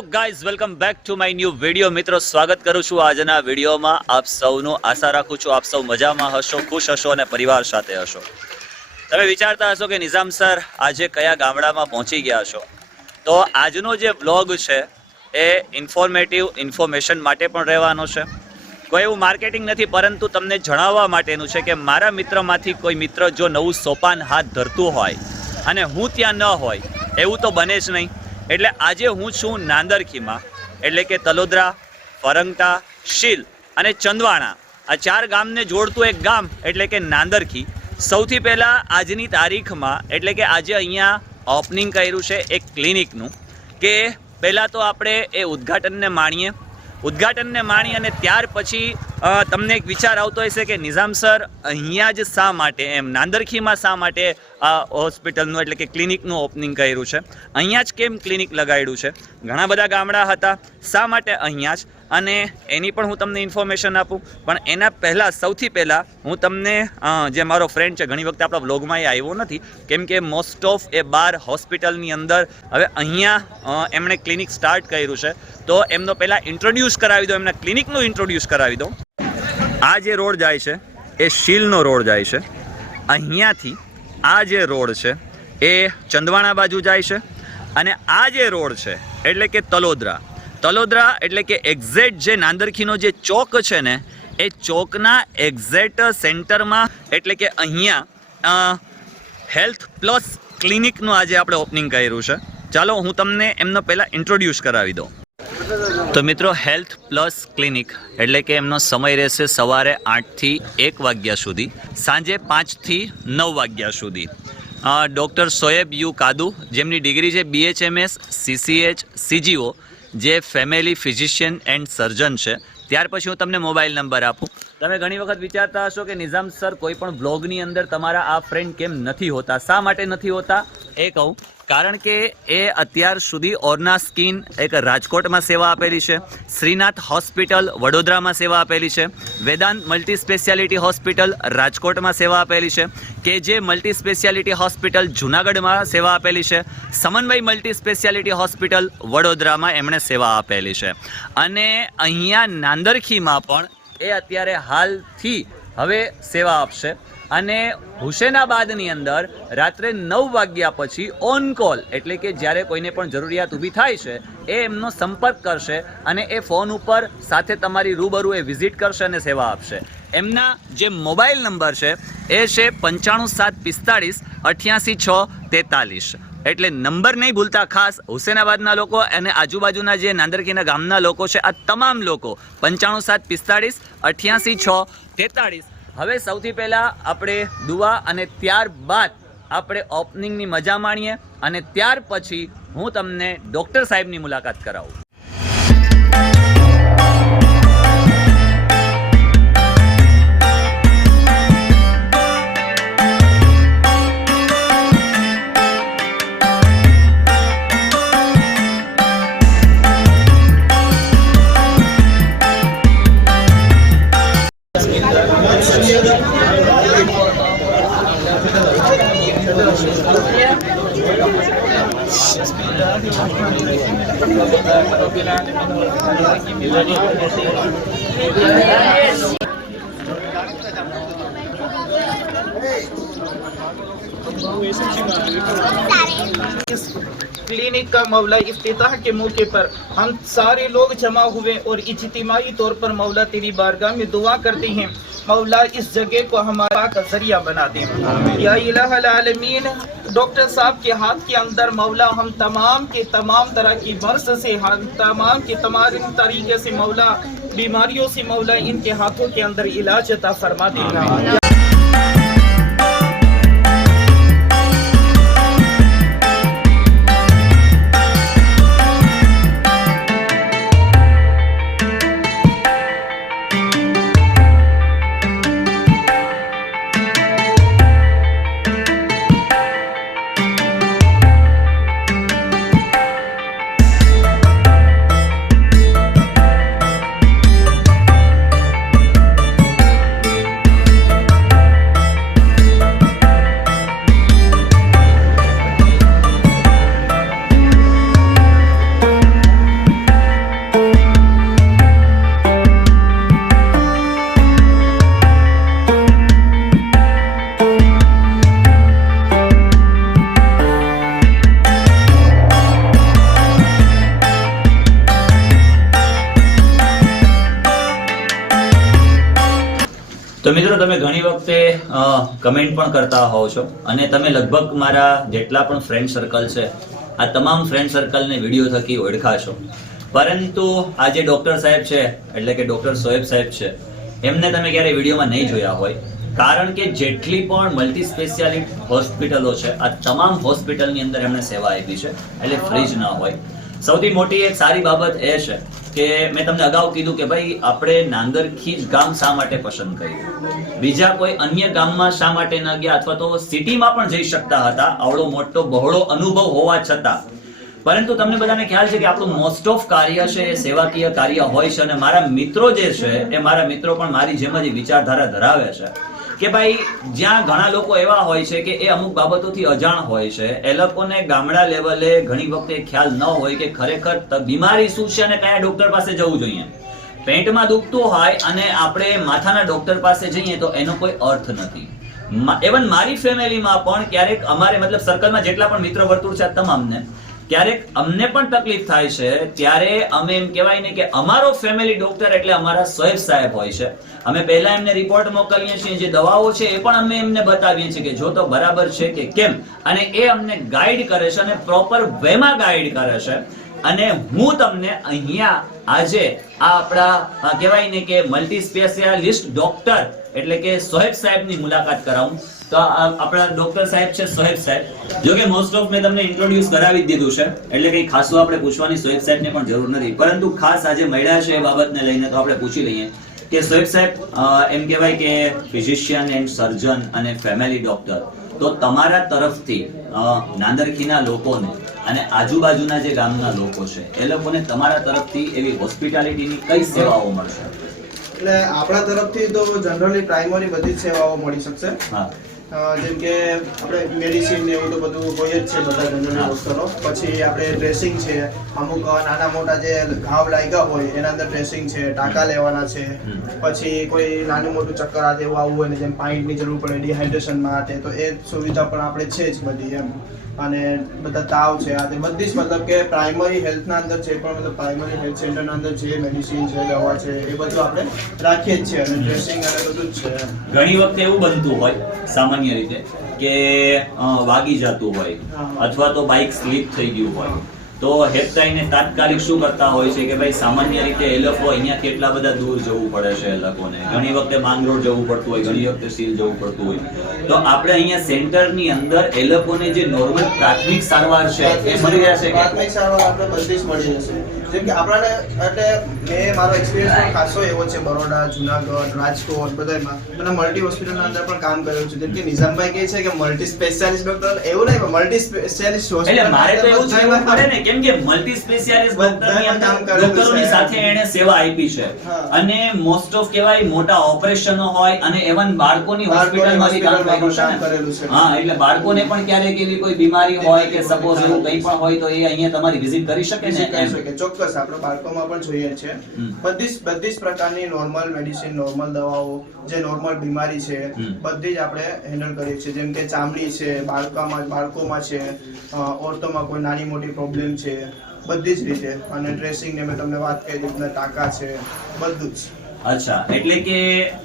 Hello guys welcome back to my new video મિત્રો, સ્વાગત કરું છું આજના વિડીયોમાં. આપ સૌનું આશા રાખું છું આપ સૌ મજામાં હશો, ખુશ હશો અને પરિવાર સાથે હશો. તમે વિચારતા હશો કે નિઝામ સર આજે કયા ગામડામાં પહોંચી ગયા છો? તો આજનો જે બ્લોગ છે એ ઇન્ફોર્મેટિવ ઇન્ફોર્મેશન માટે પણ રહેવાનો છે. કોઈ એવું માર્કેટિંગ નથી, પરંતુ તમને જણાવવા માટેનું છે કે મારા મિત્રમાંથી કોઈ મિત્ર જો નવું સોપાન હાથ ધરતું હોય અને હું ત્યાં ન હોય, એવું તો બને જ નહીં. એટલે આજે હું છું નાંદરખીમાં. એટલે કે તલોદરા, ફરંગટા, શીલ અને ચંદવાણા. આ ચાર ગામને જોડતું એક ગામ એટલે કે નાંદરખી. સૌથી પહેલાં આજની તારીખમાં એટલે કે આજે અહીંયા ઓપનિંગ કર્યું છે એક ક્લિનિકનું કે પહેલાં તો આપણે એ ઉદ્ઘાટનને માણીએ. ઉદ્ઘાટનને માણી અને ત્યાર પછી તમને એક વિચાર આવતો હશે કે નિઝામ સર, અહીંયા જ શા માટે એમ, નાંદરખીમાં શા માટે આ હોસ્પિટલનું એટલે કે ક્લિનિકનું ઓપનિંગ કર્યું છે? અહીંયા જ કેમ ક્લિનિક લગાડ્યું છે? ઘણા બધા ગામડા હતા, શા માટે અહીંયા જ? અને એની પણ હું તમને ઇન્ફોર્મેશન આપું, પણ એના પહેલાં, સૌથી પહેલાં હું તમને જે મારો ફ્રેન્ડ છે, ઘણી વખતે આપણા વ્લોગમાં એ આવ્યો નથી, કેમ કે મોસ્ટ ઓફ એ બાર હોસ્પિટલની અંદર, હવે અહીંયા એમણે ક્લિનિક સ્ટાર્ટ કર્યું છે. તો એમનો પહેલાં ઇન્ટ્રોડ્યુસ કરાવી દો, એમના ક્લિનિકનું ઇન્ટ્રોડ્યુસ કરાવી દો. આ જે રોડ જાય છે, એ શીલનો રોડ જાય છે. અહીંયાથી આ જે રોડ છે, એ ચંદવાણા બાજુ જાય છે અને આ જે રોડ છે, એટલે કે તલોદરા. તલોદરા એટલે કે એક્ઝેક્ટ જે નાંદરખીનો જે ચોક છે ને, એ ચોકના એક્ઝેક્ટ સેન્ટરમાં, એટલે કે અહીંયા હેલ્થ પ્લસ ક્લિનિકનું આજે આપણે ઓપનિંગ કર્યું છે. ચાલો હું તમને એમનો પહેલાં ઇન્ટ્રોડ્યુસ કરાવી દઉં. તો મિત્રો હેલ્થ પ્લસ ક્લિનિક એટલે કે એમનો સમય રહેશે સવારે આઠથી એક વાગ્યા સુધી, સાંજે પાંચથી નવ વાગ્યા સુધી. ડૉક્ટર સોએબ યુ કાદુ, જેમની ડિગ્રી છે બીએચએમએસ સીસીએચ સીજીઓ જે ફેમિલી ફિઝિશિયન એન્ડ સર્જન છે. ત્યાર પછી હું તમને મોબાઈલ નંબર આપું. તમે ઘણી વખત વિચારતા હશો કે નિઝામ સર, કોઈ પણ બ્લોગની અંદર તમારા આ ફ્રેન્ડ કેમ નથી હોતા? શા માટે નથી હોતા? એ કહું. કારણ કે એ અત્યાર સુધી ઓરના સ્કિન એક રાજકોટમાં સેવા આપેલી છે, શ્રીનાથ હોસ્પિટલ વડોદરામાં સેવા આપેલી છે, વેદાંત મલ્ટી સ્પેશિયાલિટી હોસ્પિટલ રાજકોટમાં સેવા આપેલી છે, કે જે મલ્ટી સ્પેશિયાલિટી હોસ્પિટલ જુનાગઢમાં સેવા આપેલી છે સમન્વય મલ્ટી સ્પેશિયાલિટી હોસ્પિટલ વડોદરામાં એમણે સેવા આપેલી છે. અને અહીંયા નાંદરખીમાં પણ એ અત્યારે હાલથી હવે સેવા આપશે. અને હુસેનાબાદની અંદર રાત્રે નવ વાગ્યા પછી ઓન કોલ એટલે કે જ્યારે કોઈને પણ જરૂરિયાત ઊભી થાય છે, એ એમનો સંપર્ક કરશે અને એ ફોન ઉપર સાથે તમારી રૂબરૂ એ વિઝિટ કરશે અને સેવા આપશે. એમના જે મોબાઈલ નંબર છે, એ છે પંચાણું સાત પિસ્તાળીસ અઠ્યાસી છ તેતાલીસ. એટલે નંબર નહીં ભૂલતા ખાસ હુસેનાબાદના લોકો અને આજુબાજુના જે નાંદરકીના ગામના લોકો છે, આ તમામ લોકો પંચાણું સાત પિસ્તાળીસ અઠ્યાસી છ તેતાળીસ હવે સૌથી પહેલાં આપણે દુઆ અને ત્યારબાદ આપણે ઓપનિંગની મજા માણીએ અને ત્યાર પછી હું તમને ડૉક્ટર સાહેબની મુલાકાત કરાવું. इस क्लिनिक का मौला इफ्तिताह के मौके पर हम सारे लोग जमा हुए और इज्तिमाही तौर पर मौला तेरी बारगाह में दुआ करते हैं। مولا اس جگہ کو ہمارا کا ذریعہ بنا دیں۔ یا الہ العالمین، ڈاکٹر صاحب کے ہاتھ کے اندر مولا، ہم تمام کے تمام طرح کی برس سے تمام کے تمام طریقے سے مولا، بیماریوں سے مولا ان کے ہاتھوں کے اندر علاج عطا فرما دیں۔ તો મિત્રો તમે ઘણી વખતે કમેન્ટ પણ કરતા હોવ છો અને તમે લગભગ મારા જેટલા પણ ફ્રેન્ડ સર્કલ છે, આ તમામ ફ્રેન્ડ સર્કલને વીડિયો થકી ઓળખાશો પરંતુ આ જે ડૉક્ટર સાહેબ છે, એટલે કે ડોક્ટર સોએબ સાહેબ છે, એમને તમે ક્યારેય વિડીયોમાં નહીં જોયા હોય. કારણ કે જેટલી પણ મલ્ટી સ્પેશિયાલિટી હોસ્પિટલો છે, આ તમામ હોસ્પિટલની અંદર એમણે સેવા આપી છે, એટલે ફ્રી જ ના હોય. સૌથી મોટી એક સારી બાબત એ છે કે મેં તમને અગાઉ કીધું કે ભાઈ, આપણે નાંદરખી જ ગામ શા માટે પસંદ કર્યું? બીજા કોઈ અન્ય ગામમાં શા માટે ન ગયા અથવા તો સિટીમાં પણ જઈ શકતા હતા? આવડો, મોટો, બહોળો અનુભવ હોવા છતાં. પરંતુ તમને બધાને ખ્યાલ છે કે આપણું મોસ્ટ ઓફ કાર્ય છે, એ સેવાકીય કાર્ય હોય છે અને મારા મિત્રો જે છે, એ મારા મિત્રો પણ મારી જેમ જ વિચારધારા ધરાવે છે. કે ભાઈ, જ્યાં ઘણા લોકો એવા હોય છે કે એ અમુક બાબતોથી અજાણ હોય છે, એ લોકોને ગામડા લેવલે ઘણી વખતે ખ્યાલ ન હોય કે ખરેખર બીમારી શું છે અને કયા ડોક્ટર પાસે જવું જોઈએ. પેટમાં દુખતું હોય અને આપણે માથાના ડોક્ટર પાસે જઈએ તો એનો કોઈ અર્થ નથી. એવન મારી ફેમિલીમાં પણ ક્યારેક અમારે મતલબ સર્કલમાં જેટલા પણ મિત્ર વર્તુળ છે તમામને ક્યારેક અમને પણ તકલીફ થાય છે, ત્યારે અમે એમ કહેવાય ને કે અમારો ફેમિલી ડોક્ટર એટલે અમારા સોએબ સાહેબ હોય છે. અમે પહેલા એમને રિપોર્ટ મોકલીએ છીએ, જે દવાઓ છે એ પણ અમે એમને બતાવીએ છીએ કે જો તો બરાબર છે કે કેમ? અને એ અમને ગાઈડ કરે છે અને પ્રોપર વેમાં ગાઈડ કરે છે. અને હું તમને અહીંયા આજે આ આપણા કહેવાય ને કે મલ્ટી સ્પેશિયાલિસ્ટ ડોક્ટર એટલે કે સોહેબ સાહેબની મુલાકાત કરાવું. તો આપણા ડોક્ટર સાહેબ છે સોહેબ સાહેબ. જો કે મોસ્ટ ઓફ મેં તમને ઇન્ટ્રોડ્યુસ કરાવી દીધું છે, એટલે કંઈ ખાસું આપણે પૂછવાની સોહેબ સાહેબને પણ જરૂર નથી. પરંતુ ખાસ આજે મળ્યા છે એ બાબતને લઈને તો આપણે પૂછી લઈએ કે સોહેબ સાહેબ એમ કહેવાય કે ફિઝિશિયન એન્ડ સર્જન અને ફેમિલી ડોક્ટર તો તમારા તરફથી નાંદરખીના લોકોને અને આજુબાજુના જે ગામના લોકો છે એ લોકોને તમારા તરફથી એવી હોસ્પિટાલિટીની કઈ સેવાઓ મળશે? એટલે આપણા તરફથી તો જનરલી પ્રાઇમરી બધી જ સેવાઓ મળી શકશે. જેમ કે આપણે મેડિસિન ને એવું તો બધું હોય જ છે બધા જનરલી હોસ્પિટલો. પછી આપણે ડ્રેસિંગ છે અમુક નાના મોટા જે ઘાવ લાગ્યા હોય એના અંદર ડ્રેસિંગ છે ટાંકા લેવાના છે. પછી કોઈ નાનું મોટું ચક્કર આ જેવું આવવું હોય ને જેમ પાઇન્ટની જરૂર પડે ડિહાઇડ્રેશન માટે તો એ સુવિધા પણ આપણે છે જ બધી એમ. અને બધા તાવ છે. આ તે બધી જ મતલબ કે પ્રાઇમરી હેલ્થના અંદર જે પણ મતલબ પ્રાઇમરી હેલ્થ સેન્ટરના અંદર જે મેડિસિન છે દવા છે એ બધું આપણે રાખીએ જ છીએ અને ડ્રેસિંગ અને બધું જ છે. ઘણી વખતે એવું બનતું હોય સામાન્ય રીતે કે વાગી જતું હોય અથવા તો બાઇક સ્લીપ થઈ ગયું હોય. તો હેપતાઈને તાત્કાલિક શું કરતા હોય છે કે ભાઈ સામાન્ય રીતે એ લોકો અહીંયાથી એટલા બધા દૂર જવું પડે છે એ લોકોને. ઘણી વખતે માંગરોળ જવું પડતું હોય, ઘણી વખતે સીલ જવું પડતું હોય. તો આપણે અહીંયા સેન્ટરની અંદર એ લોકોને જે નોર્મલ પ્રાથમિક સારવાર છે એ મળી રહેશે પ્રાથમિક સારવાર આપણે બધી જ મળી જશે જેમ કે આપણાને એટલે મેં મારો એક્સપિરિયન્સ ખાસો એવો છે બરોડા જુનાગઢ રાજકોટ બધામાં મને મલ્ટી હોસ્પિટલના અંદર પણ કામ કર્યું છે. જેમ કે નિઝામભાઈ કહે છે કે મલ્ટી સ્પેશિયાલિસ્ટ ડોક્ટર એવું નહીં મલ્ટી સ્પેશિયાલિસ્ટ એટલે મારે તો એવું જ કહેવું પડે ને કેમ કે મલ્ટી સ્પેશિયાલિસ્ટ ડોક્ટરની સાથે એણે સેવા આપી છે. અને મોસ્ટ ઓફ કહેવાય મોટા ઓપરેશનો હોય અને એવન બાળકોની બાળકોની હોસ્પિટલમાં બી કામ છે કરેલું છે. હા એટલે બાળકોને પણ ક્યારેક એવી કોઈ બીમારી હોય કે સપોઝ એવું કંઈ પણ હોય તો એ અહીંયા તમારી વિઝિટ કરી શકે ને ચોક્કસ આપણે બાળકોમાં પણ જોઈએ છે. બધી જ બધી જ પ્રકારની નોર્મલ મેડિસિન નોર્મલ દવાઓ જે નોર્મલ બીમારી છે બધી જ આપણે હેન્ડલ કરીએ છીએ. જેમ કે ચામડી છે બાળકામાં બાળકોમાં છે ઓરતોમાં કોઈ નાની મોટી પ્રોબ્લેમ છે બધી જ રીતે. અને ડ્રેસિંગ ને મેં તમને વાત કરી રીતના ટાંકા છે બધું જ. અચ્છા એટલે કે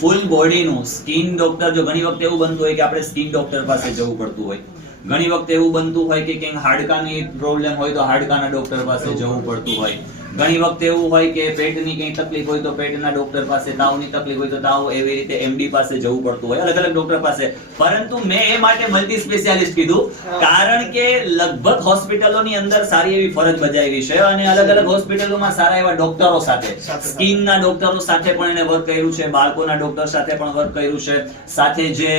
ફૂલ બોડીનું સ્કિન ડોક્ટર જો ઘણી વખતે એવું બનતું હોય કે આપણે સ્કિન ડોક્ટર પાસે જવું પડતું હોય ઘણી વખતે એવું બનતું હોય કે ક્યાંક હાડકાની પ્રોબ્લેમ હોય તો હાડકાના ડોક્ટર પાસે જવું પડતું હોય. ઘણી વખતે એવું હોય કે પેટની કંઈ તકલીફ હોય તો પેટના ડોક્ટર પાસે તાવની તકલીફ હોય તો તાવ એવી રીતે એમડી પાસે જવું પડતું હોય અલગ અલગ ડોક્ટર પાસે. પરંતુ મેં એ માટે મલ્ટી સ્પેશિયાલિસ્ટ કીધું કારણ કે લગભગ હોસ્પિટલોની અંદર સારી એવી ફરજ બજાવી છે અને અલગ અલગ હોસ્પિટલોમાં સારા એવા ડોક્ટરો સાથે. સ્કિનના ડોક્ટરો સાથે પણ એને વર્ક કર્યું છે બાળકોના ડોક્ટર સાથે પણ વર્ક કર્યું છે સાથે જે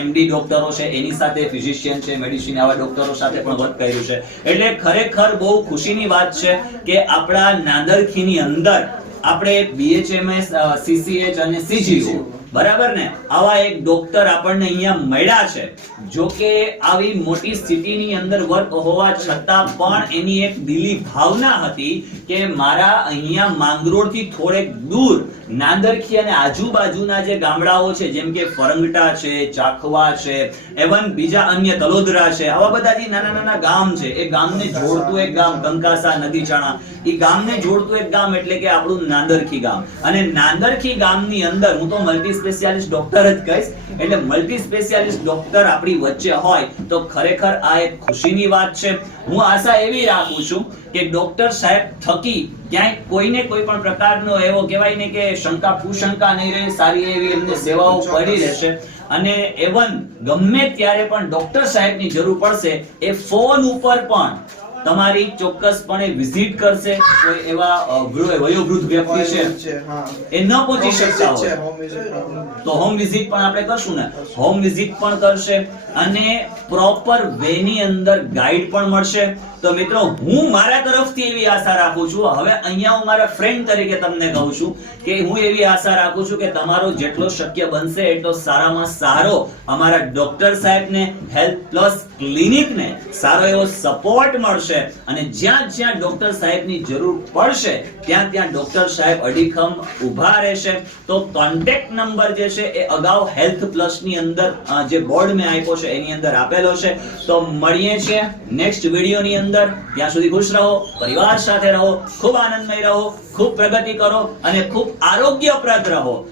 એમડી ડોક્ટરો છે એની સાથે ફિઝિશિયન છે મેડિસિન આવા ડોક્ટરો સાથે પણ વર્ક કર્યું છે. એટલે ખરેખર બહુ ખુશીની વાત છે કે આપણા નાંદરખીની અંદર આપણે બીએચએમએસ સીસીએચ અને સીજીઓ બરાબર ને? આવા એક ડોક્ટર આપણને અહીંયા મળ્યા છે. જો કે આવી મોટી સિટીની અંદર વર્ક હોવા છતાં પણ એની એક દિલી ભાવના હતી કે મારા અહીંયા માંગરોળથી થોડેક દૂર નાંદરખી અને આજુબાજુના જે ગામડાઓ છે જેમ કે ફરંગટા છે ચાખવા છે એવન બીજા અન્ય તલોદરા છે આવા બધા જે નાના નાના ગામ છે એ ગામને જોડતું એક ગામ કંકાસા નદીચાણા એ ગામને જોડતું એક ગામ એટલે કે આપણું નાંદરખી ગામ. અને નાંદરખી ગામની અંદર હું તો મલ્ટી સ્પેશિયાલિસ્ટ ડોક્ટર જ કહીશ એટલે મલ્ટી સ્પેશિયાલિસ્ટ ડોક્ટર આપણી વચ્ચે હોય તો ખરેખર આ એક ખુશીની વાત છે. હું આશા એવી રાખું છું કે ડોક્ટર સાહેબ થકી ક્યાંય કોઈને કોઈ પણ પ્રકારનો એવો કહેવાય ને કે શંકા કુશંકા નહીં રહે સારી એવી એમને સેવાઓ પડી રહેશે. અને એવન ગમે ત્યારે પણ ડોક્ટર સાહેબની જરૂર પડશે એ ફોન ઉપર પણ તમારી ચોક્કસપણે વિઝિટ કરશે કોઈ એવા વયોવૃદ્ધ વ્યક્તિ છે એ ન પહોંચી શકતા હોય. તો હોમ વિઝિટ પણ આપણે કરશું ને. હોમ વિઝિટ પણ કરશે અને પ્રોપર વે ની અંદર ગાઈડ પણ મળશે. તો મિત્રો હું મારા તરફથી એવી આશા રાખું છું હવે અહીંયા હું મારા ફ્રેન્ડ તરીકે તમને કહું છું કે હું એવી આશા રાખું છું કે તમારો જેટલો શક્ય બનશે એટલો સારામાં સારો અમારા ડોક્ટર સાહેબને હેલ્થ પ્લસ ક્લિનિકને સારો એવો સપોર્ટ મળશે. અને જ્યાં જ્યાં ડોક્ટર સાહેબની જરૂર પડશે, ત્યાં ત્યાં ડોક્ટર સાહેબ અડીખમ ઊભા રહેશે. તો કોન્ટેક્ટ નંબર જે છે એ અગાઉ હેલ્થ પ્લસની અંદર જે બોર્ડ મેં આપ્યો છે, એની અંદર આપેલો છે. તો મળીએ છીએ નેક્સ્ટ વિડીયોની અંદર. ત્યાં સુધી ખુશ રહો, પરિવાર સાથે રહો, ખૂબ આનંદમય રહો, ખૂબ પ્રગતિ કરો અને ખૂબ આરોગ્યપ્રદ રહો.